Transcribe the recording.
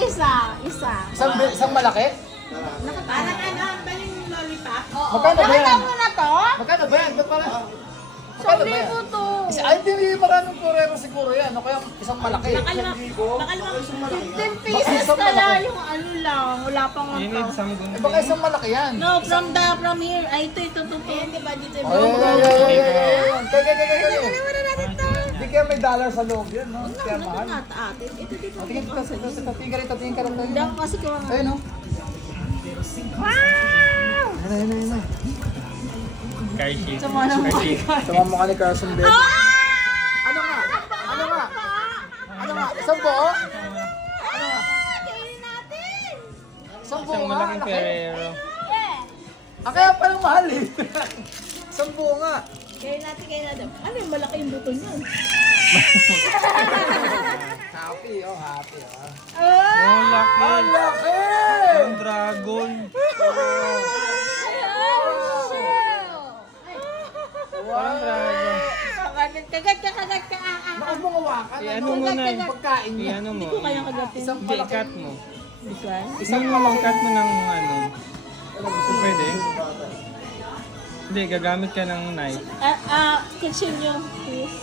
isa. Isa. Isang malaki? Parang ano, ang baling lollipop. Magkano ba Nakita yan? mo na to? Magkano ba yan? Ba't parang... Sabi Magkano ba yan? ko to. Ay, hindi maraming kurero siguro yan. O kaya isang malaki. Baka lumang 15 pieces isang kaya malaki. yung ano lang. Wala pang You need ito. some Eh, baka isang malaki yan. No, from here. Ay, ito. Ayan, di ba dito yung Ay, Kaya. Wala natin to. Hindi kaya may dollar sa loob yan, no? Kaya mahal. Ate, ito dito. Tingin ka rito, tingin ka rito. Hindi ako kasi kuha nga. Ayun, no? Wow! Ayun. car sheet. Sama ng Tumama ka ni Carson Bell. Ano nga? Isang buo? Kainin natin! Isang buo Isang nga, malaking laki. Ferrero. Kaya palang mahal eh. Isang buo nga. Kainin natin. Ano yung malaki yung buto niyan? Happy, happy. Oh, laki. Ang laki! Ang dragon. Parang dragon. Kagat ka. Bakit mo ngawakan? I-ano mo na. Pagkain niya. I-ano mo. Hindi ko kayang kagatin. Isang Hindi, malaki. cut mo. Bisan? Isang cut mo ng ano. So, pwede. Hindi, gagamit ka ng knife. Kitchen yung please.